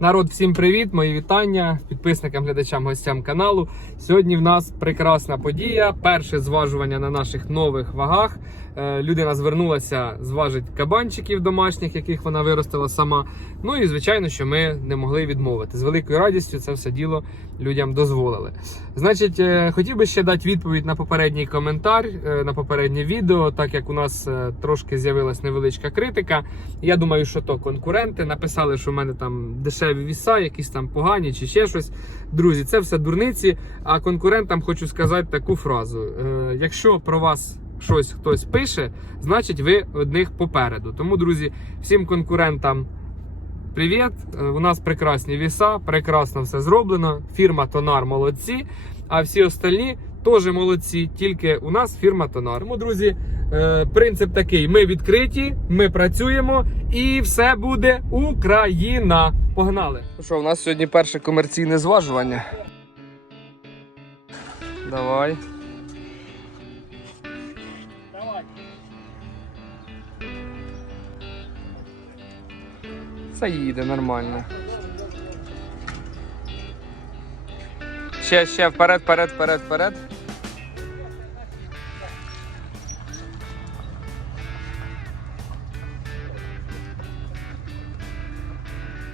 Народ, всім привіт! Мої вітання підписникам, глядачам, гостям каналу. Сьогодні в нас прекрасна подія. Перше зважування на наших нових вагах. Е, Людина звернулася зважити кабанчиків домашніх, яких вона виростила сама. Ну і звичайно, що ми не могли відмовити. З великою радістю це все діло людям дозволили. Значить, е, хотів би ще дати відповідь на попередній коментар, е, на попереднє відео, так як у нас трошки з'явилась невеличка критика. Я думаю, що то конкуренти написали, що в мене там дешеві віса, якісь там погані чи ще щось. Друзі, це все дурниці. А конкурентам хочу сказати таку фразу: якщо про вас щось хтось пише, значить ви одних попереду. Тому, друзі, всім конкурентам. Привіт! Е, У нас прекрасні віса, прекрасно все зроблено. Фірма Тонар молодці. А всі остальні теж молодці. Тільки у нас фірма Тонар. Тому, друзі, е, принцип такий: ми відкриті, ми працюємо і все буде Україна. Погнали! Ну що, у нас сьогодні перше комерційне зважування. Давай. Це їде нормально. Ще, ще, вперед, вперед, вперед, вперед.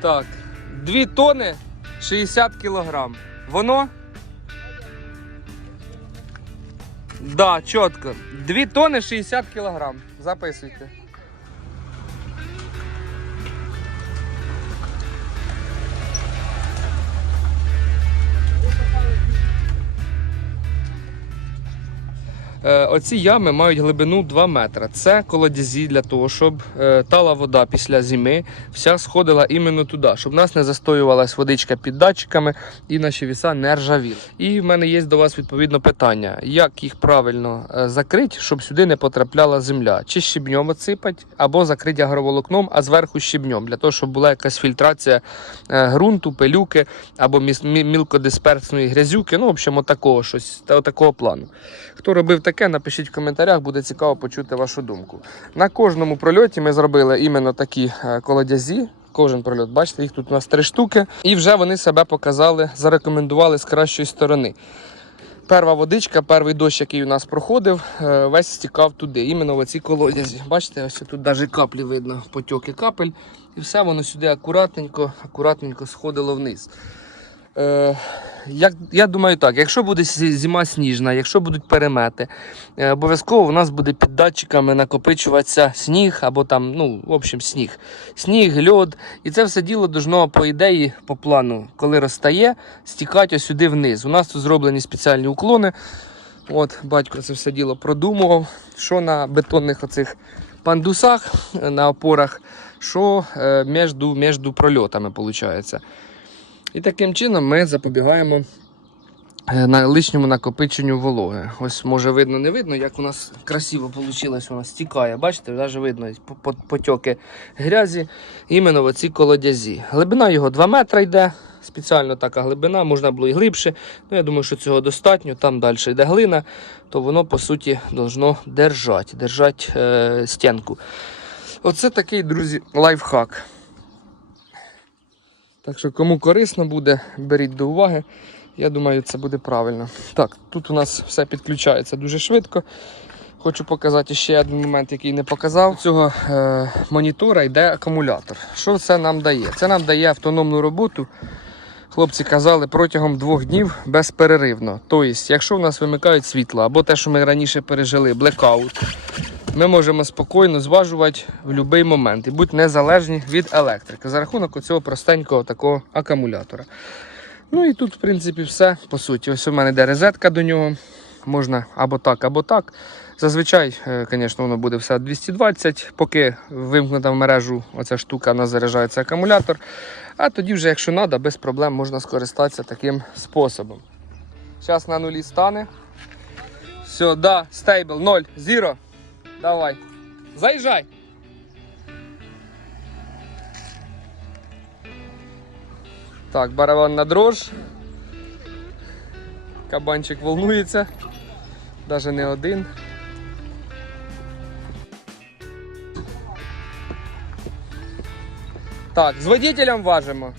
Так, 2 тони 60 кілограм. Воно? Да, чітко. 2 тони 60 кілограм. Записуйте. Оці ями мають глибину 2 метри. Це колодязі для того, щоб е, тала вода після зими вся сходила іменно туди, щоб нас не застоювалась водичка під датчиками і наші віса не ржавіли. І в мене є до вас відповідно питання: як їх правильно е, закрити, щоб сюди не потрапляла земля? Чи щебньом отсипать, або закрити агроволокном, а зверху щебньом, для того, щоб була якась фільтрація е, ґрунту, пилюки або мілкодисперсної грязюки. Ну, в общем, отакого щось та такого плану. Хто робив таке, напишіть в коментарях, буде цікаво почути вашу думку. На кожному прольоті ми зробили іменно такі е, колодязі. Кожен прольот, бачите, їх тут у нас три штуки, і вже вони себе показали, зарекомендували з кращої сторони. Перша водичка, перший дощ, який у нас проходив, е, весь стікав туди, іменно в оці колодязі. Бачите, ось тут навіть каплі видно, потьоки капель, і все воно сюди акуратненько, акуратненько сходило вниз. Е, як, я думаю так, якщо буде зима сніжна, якщо будуть перемети, е, обов'язково у нас буде під датчиками накопичуватися сніг або там, ну, в общем, сніг. Сніг, льод. І це все діло должно, по ідеї, по плану, коли розтає, стікати ось сюди вниз. У нас тут зроблені спеціальні уклони. От, батько це все діло продумував, що на бетонних оцих пандусах, на опорах, що е, між, між прольотами виходить. І таким чином ми запобігаємо е, на лишньому накопиченню вологи. Ось може видно, не видно, як у нас красиво вийшло, у нас стікає. Бачите, навіть видно по- по- потьоки грязі іменно в оці колодязі. Глибина його 2 метри йде. Спеціально така глибина, можна було і глибше. Ну, я думаю, що цього достатньо. Там далі йде глина, то воно по суті должно держати, держати е, стінку. Оце такий, друзі, лайфхак. Так що, кому корисно буде, беріть до уваги. Я думаю, це буде правильно. Так, тут у нас все підключається дуже швидко. Хочу показати ще один момент, який не показав. Цього е, монітора йде акумулятор. Що це нам дає? Це нам дає автономну роботу. Хлопці казали протягом двох днів безперервно. Тобто, якщо у нас вимикають світло, або те, що ми раніше пережили, блекаут, ми можемо спокійно зважувати в будь-який момент і бути незалежні від електрики за рахунок цього простенького такого акумулятора. Ну і тут, в принципі, все по суті. Ось у мене йде розетка до нього. Можна або так, або так. Зазвичай, е, звісно, воно буде все 220, поки вимкнута в мережу оця штука, вона заряджається акумулятор. А тоді вже, якщо треба, без проблем можна скористатися таким способом. Зараз на нулі стане. Все, да, стейбл, 0, 0. Давай. Заїжджай. Так, барабан на дрож. Кабанчик волнується. Навіть не один. Так, з водителем важимо.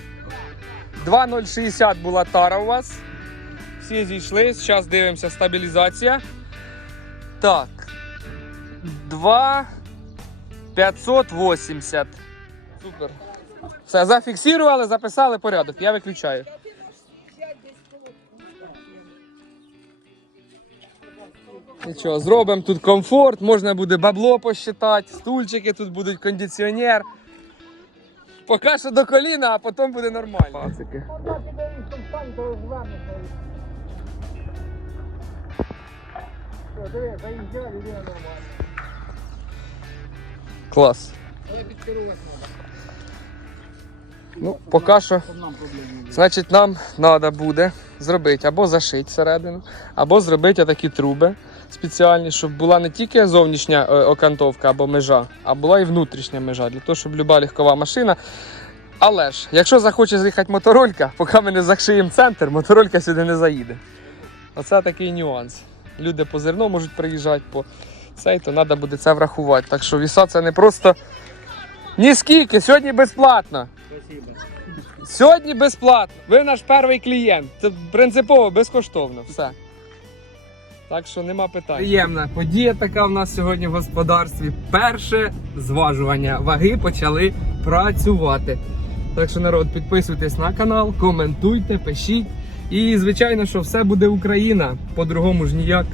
2,060 була тара у вас. Всі зійшли. Зараз дивимося стабілізація. Так. 2,580. Супер. Все, зафіксували, записали порядок. Я виключаю. Нічого, зробимо тут комфорт, можна буде бабло посчитати, стульчики тут будуть, кондиціонер. Поки що до коліна, а потім буде нормально. Пацики. Клас. Ну, поки що. Значить, нам треба буде зробити або зашити всередину, або зробити такі труби спеціальні, щоб була не тільки зовнішня е, окантовка або межа, а була і внутрішня межа, для того, щоб люба легкова машина. Але ж, якщо захоче з'їхати моторолька, поки ми не зашиємо центр, моторолька сюди не заїде. Оце такий нюанс. Люди по зерно можуть приїжджати по цей, то треба буде це врахувати. Так що віса це не просто ні скільки, сьогодні безплатно. Сьогодні безплатно. Ви наш перший клієнт. Це принципово безкоштовно. Все. Так що нема питань. Приємна подія така в нас сьогодні в господарстві. Перше зважування ваги почали працювати. Так що, народ, підписуйтесь на канал, коментуйте, пишіть. І звичайно, що все буде Україна. По-другому ж ніяк.